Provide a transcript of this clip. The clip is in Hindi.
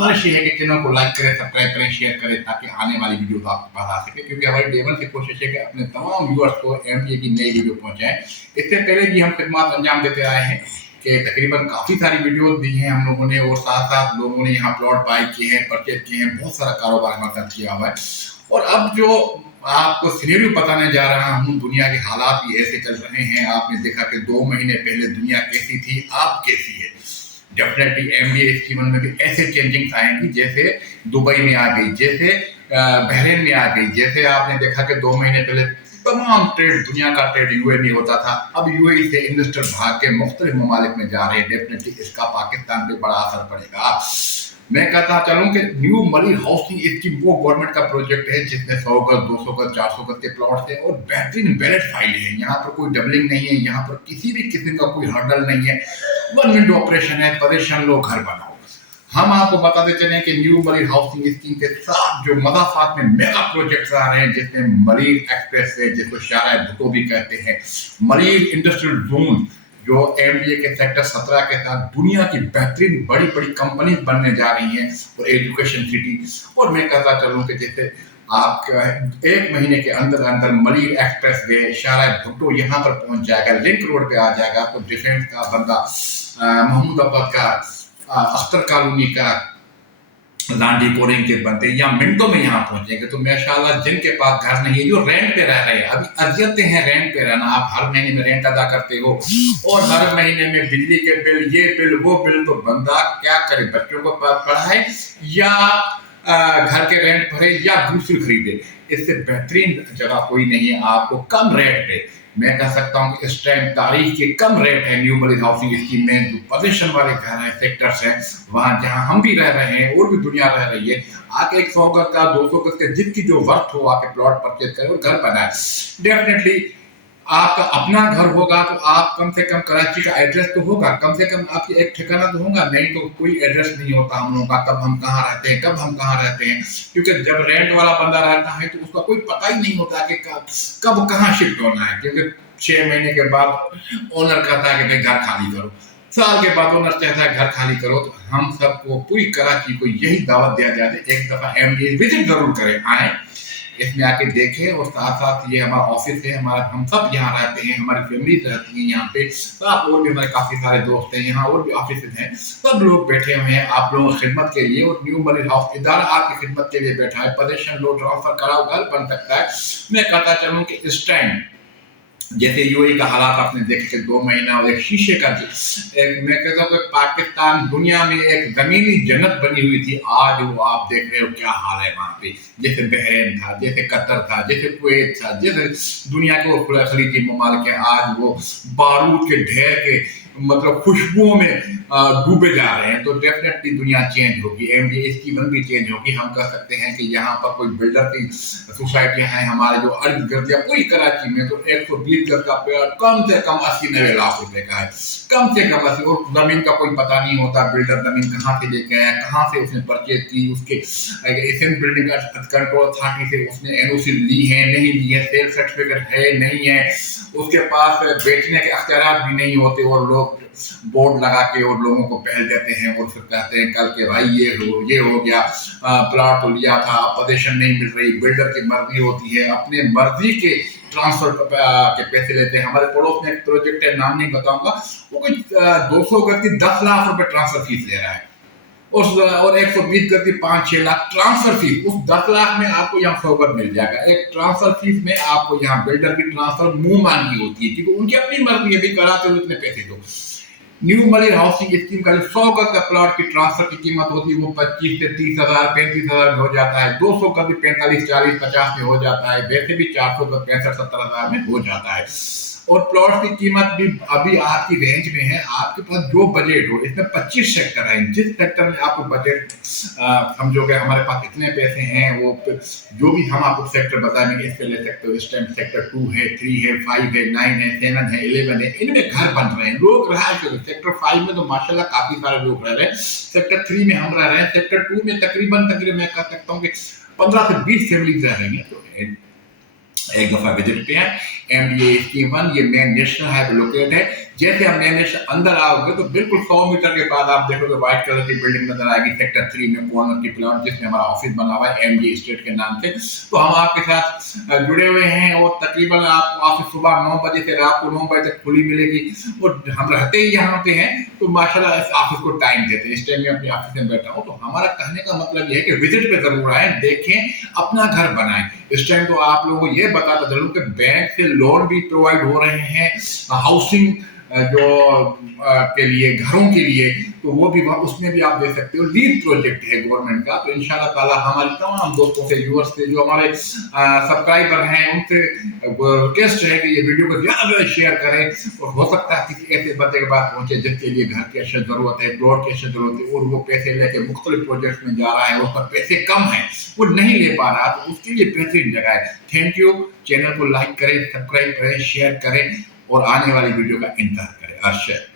गुजारिश ये है कि चैनल को लाइक करें, सब्सक्राइब करें, शेयर करें ताकि आने वाली वीडियो आपके पास आ सके, क्योंकि हमारी डे वन से कोशिश है कि अपने तमाम व्यूअर्स को एमबीए की नई वीडियो पहुंचाएं। इससे पहले भी हम खिदमत अंजाम देते आए हैं कि तकरीबन काफ़ी सारी वीडियो दी हैं हम लोगों ने, और साथ साथ लोगों ने यहाँ प्लॉट बाई किए हैं, परचेज किए हैं, बहुत सारा कारोबार हमारे साथ किया हुआ है। और अब जो आपको सिनेरियो बताने जा रहा हूँ, दुनिया के हालात भी ऐसे चल रहे हैं। आपने देखा कि 2 महीने पहले दुनिया कैसी थी, अब कैसी है। डेफिनेटली एमबीए इस जीवन में भी ऐसे चेंजिंग्स आएंगी जैसे दुबई में आ गई, जैसे बहरीन में आ गई, जैसे आपने देखा कि 2 महीने पहले तमाम ट्रेड, दुनिया का ट्रेड यूए में होता था, अब यूए से इन्वेस्टर भाग के मुख्तलिफ ममालिक में जा रहे हैं। डेफिनेटली इसका पाकिस्तान पे बड़ा असर पड़ेगा। मैं कहता चलूं कि न्यू मरी हाउसिंग स्कीम वो गवर्नमेंट का प्रोजेक्ट है जिसमें 100 गज, 200 गज, 400 गज के प्लॉट्स हैं और बेहतरीन बैलेट फाइल है। यहाँ पर कोई डबलिंग नहीं है, यहाँ पर किसी भी किस्म का कोई हर्डल नहीं है। 1 विंडो ऑपरेशन है, पोजीशन लो, घर बनाओ। हम आपको बताते चले कि न्यू मरीन हाउसिंग स्कीम के साथ जो मदाफात में मेगा प्रोजेक्ट्स आ रहे हैं, जिसमें मरीन एक्सप्रेस है, जिसको शारा भुट्टो भी कहते हैं, मरीन इंडस्ट्रियल जोन जो एमबीए के सेक्टर 17 के साथ दुनिया की बेहतरीन बड़ी बड़ी कंपनी बनने जा रही हैं, और एजुकेशन सिटी। और मैं कहता चलूँ कि जैसे आपका 1 महीने के अंदर अंदर मरीन एक्सप्रेस वे शारा भुट्टो यहाँ पर पहुंच जाएगा, लिंक रोड पे आ जाएगा, तो डिफेंस का बंदा, महमूदाबाद का, अख्तर कॉलोनी का, लांडी कोरिंग के बंदे या मिनटों में यहाँ पहुंचेंगे। तो माशाल्लाह जिनके पास घर नहीं है, जो रेंट पे रह रहे हैं, अभी अजियतें हैं रेंट पे रहना। आप हर महीने में रेंट अदा करते हो और हर महीने में बिजली के बिल, ये बिल, वो बिल, तो बंदा क्या करे, बच्चों को पढ़ाए या घर के रेंट भरे या ग्रोसरी खरीदे। इससे बेहतरीन जगह कोई नहीं है। आपको कम रेट पे, मैं कह सकता हूँ कि इस टाइम तारीख के कम रेट है न्यू मरीन हाउसिंग स्कीम में। जो पोजीशन वाले घर हैं, सेक्टर्स हैं, वहां जहां हम भी रह रहे हैं और भी दुनिया रह रही है, आके 100 गज का, 200 गज का, जितनी जो वर्थ हो आके प्लॉट परचेज करें और घर बनाए। डेफिनेटली आपका अपना घर होगा तो आप कम से कम कराची का एड्रेस तो होगा, कम से कम आपकी एक ठिकाना तो होगा। नहीं तो कोई एड्रेस नहीं होता हम लोगों का, कब हम कहाँ रहते हैं, कब हम कहाँ रहते हैं। क्योंकि जब रेंट वाला बंदा रहता है तो उसका कोई पता ही नहीं होता कि कब कहाँ शिफ्ट होना है। क्योंकि 6 महीने के बाद ओनर कहता है कि भाई घर खाली करो, साल के बाद ओनर कहता है घर खाली करो। तो हम सबको, पूरी कराची को यही दावत दिया जाता है, एक दफा एमबीए विजिट जरूर करें, आए, इसमें आके देखें। और साथ साथ ये हमारा ऑफिस है, हमारा, हम सब यहाँ रहते हैं, हमारी फैमिली रहती है यहाँ पे, साथ और भी हमारे काफी सारे दोस्त हैं यहाँ, और भी ऑफिस हैं, सब लोग बैठे हुए हैं आप लोगों की खिदमत के लिए। और न्यू मरीन हाउस इदारा आपकी खिदमत के लिए बैठा है। पोजीशन लो, ट्रांसफर कराओ, घर बन सकता है। मैं कहता चलूँ कि इस टाइम जैसे यूएई का हालात आपने देखे कि 2 महीना और एक शीशे का, मैं कहता हूँ कि पाकिस्तान दुनिया में एक जमीनी जन्नत बनी हुई थी, आज वो आप देख रहे हो क्या हाल है वहां पे। जैसे बहरीन था, जैसे कतर था, जैसे कुवैत था, जैसे दुनिया के वो खलीजी ममालिक, आज वो बारूद के ढेर के मतलब खुशबुओं में डूबे जा रहे हैं। तो डेफिनेटली दुनिया चेंज होगी, एमबीए की वन भी चेंज होगी। हम कह सकते हैं कि यहाँ पर कोई बिल्डर की सोसाइटियां हैं हमारे जो अर्ज गर्द, या पूरी कराची में तो 120 गज का पेड़ कम से कम 80-90 लाख रुपए का है, कम से कम 80। और जमीन का कोई पता नहीं होता, बिल्डर जमीन कहाँ से लेके आया, कहाँ से उसने परचेज की, उसके एशियन बिल्डिंग कंट्रोल अथॉरिटी से उसने एनओसी ली है, नहीं ली है, सेल सर्टिफिकेट है, नहीं है, उसके पास बेचने के अख्तियार भी नहीं होते, और लोग बोर्ड लगा के और लोगों को पहल देते हैं और फिर कहते हैं कल के भाई ये हो गया, प्लॉट तो लिया था, पोजीशन नहीं मिल रही। बिल्डर की मर्जी होती है, अपने मर्जी के ट्रांसफर के पैसे लेते हैं। हमारे पड़ोस में एक प्रोजेक्ट है, नाम नहीं बताऊंगा, वो कोई 200 गज की 10 लाख रुपए ट्रांसफर फीस ले रहा है, और 120 गज की 5-6 लाख ट्रांसफर फीस। उस 10 लाख में आपको यहाँ 100 गज मिल जाएगा। एक ट्रांसफर फीस में आपको यहाँ बिल्डर की ट्रांसफर मुंह मांगी होती है, क्योंकि उनकी अपनी मर्जी है, भी कराते हो इतने पैसे दो। न्यू मरीन हाउसिंग स्कीम का 100 गज का प्लॉट की ट्रांसफर की कीमत होती है वो 25 से 30,000, 35,000 में हो जाता है। 200 गज भी 45, 40, 50 में हो जाता है। वैसे भी 400 गज 65-70,000 में हो जाता है। और प्लॉट की कीमत भी अभी आपकी रेंज में है, आपके पास जो बजट हो। इसमें 25 सेक्टर है, जिस सेक्टर में आपको बजट समझोगे हमारे पास इतने पैसे हैं, वो जो भी हम आपको सेक्टर बताएंगे इसके ले सकते हो। इस टाइम सेक्टर 2 है, 3 है, 5 है, 9 है, 7 है, 11 है, इनमें घर बन रहे हैं, लोग रहा है। सेक्टर 5 में तो माशाल्लाह काफी सारे लोग रह रहे हैं, सेक्टर 3 में हम रह रहे हैं, सेक्टर 2 में तकरीबन मैं कह सकता हूँ कि 15 से 20 फैमिलीज रह रही हैं। तो एक दफा विजिट पे है। एमडीए स्कीम 1 ये मेन नेशनल हाईवे लोकेट है, जैसे हम नैने अंदर आओगे तो बिल्कुल 100 मीटर के बाद आप देखोगे व्हाइट कलर की बिल्डिंग नजर आएगी सेक्टर 3 में कॉर्नर की प्लाट जिसमें हमारा ऑफिस बना हुआ है एमडी स्टेट के नाम से। तो हम आपके साथ जुड़े हुए हैं और तकरीबन आपको ऑफिस सुबह 9 बजे से रात को 9 बजे तक खुली मिलेगी और हम रहते ही यहाँ पे हैं तो माशाल्लाह इस ऑफिस को टाइम देते हैं। इस टाइम में अपने ऑफिस में बैठा हूँ तो हमारा कहने का मतलब यह है कि विजिट पे जरूर आए, देखें, अपना घर बनाएं। इस टाइम तो आप लोगों को ये बताता चलूं कि बैंक से लोन भी प्रोवाइड हो रहे हैं हाउसिंग जो के लिए, घरों के लिए, तो वो भी उसमें भी आप दे सकते हो। लीड प्रोजेक्ट है गवर्नमेंट का। तो इंशाल्लाह ताला हमारे तमाम दोस्तों से, व्यूअर्स से, जो हमारे सब्सक्राइबर हैं उनसे रिक्वेस्ट है कि ये वीडियो को ज्यादा से ज्यादा शेयर करें और हो सकता है किसी ऐसे बंदे के पास पहुंचे जिसके लिए घर की अशद जरूरत है, प्लॉट की अशद जरूरत है और वो पैसे लेके मुख्तलिफ प्रोजेक्ट में जा रहा है, उस पर पैसे कम है, वो नहीं ले पा रहा, तो उसके लिए बेहतरीन जगह है। Thank you. चैनल को लाइक करें, सब्सक्राइब करें, शेयर करें और आने वाली वीडियो का इंतजार करें। अर्शद।